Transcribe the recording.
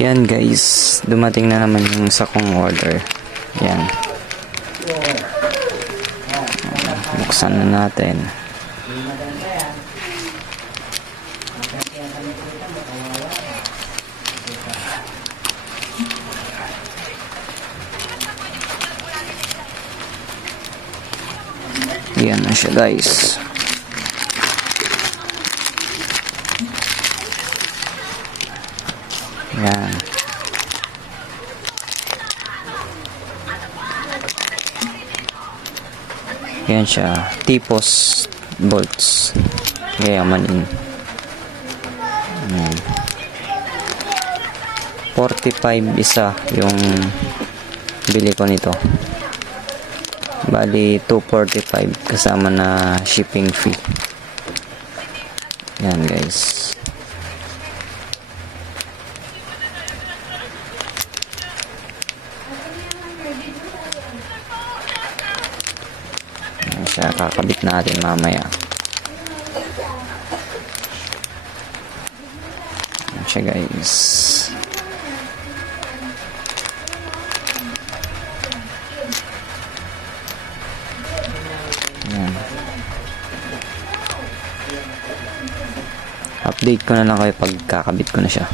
Yan guys, dumating na naman yung sakong order. Yan. Buksan na natin. Yan na siya guys. Yan. Yan siya. Tipos bolts. Gayamanin. Yan. 45 isa yung bili ko nito. Bali 245 kasama na shipping fee. Yan guys. Yan siya, kakabit natin mamaya. Yan siya guys. Yan. Update ko na lang kayo pag kakabit ko na siya.